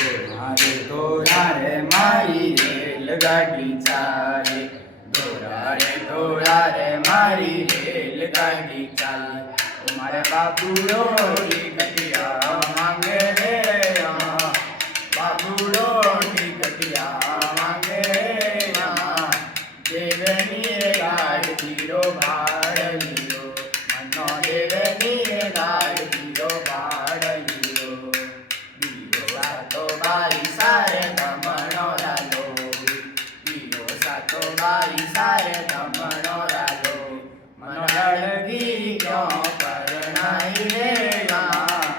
ધોરા રે મારી રેલગાડી ચાલે, ધોરા રે મારી રેલગાડી ચાલે. મારા બાબુડો ટીકટિયા માંગે રે, બાબુડો ટીકટિયા માંગે રે. દેવની ગાડીનો ભાડ લીધો, મનો દેવની ગાડીનો ભાડ લીધો. બીજો સાતો બાઈ સારે ધમણો લાલો, બીજો સાતો બાઈ સારે ધમણો લાલો. મનો અળગી ક્યો પરણાઈ રે માં,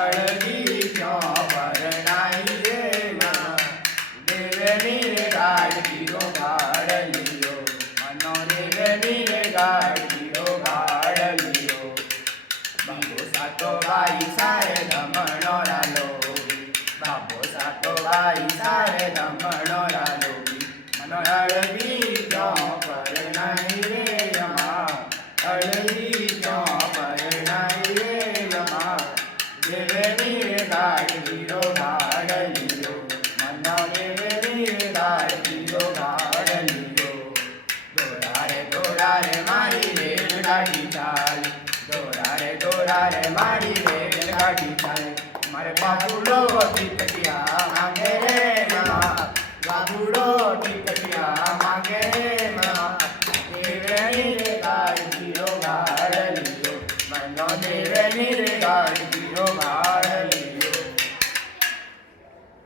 અળગી ક્યો પરણાઈ રે માં. દેવની ગાડીનો ભાડ લીધો, મનો દેવની ગાડીનો ભાડ લીધો. બાબો સાતો બાઈ સારે ધમણો લાલો, બાબો સાતો બાઈ સારે ધમણો લાલો. મનો અળગી ક્યો પરણાઈ રે માં, અળગી ક્યો પરણાઈ રે માં. દેવની ગાડીનો ભાડ લીધો, મનો દેવની ગાડીનો ભાડ લીધો. ધોરા રે મારી રેલગાડી ચાલે, ધોરા રે મારી રેલગાડી ચાલે. મારે બાબુડો ટીકટિયા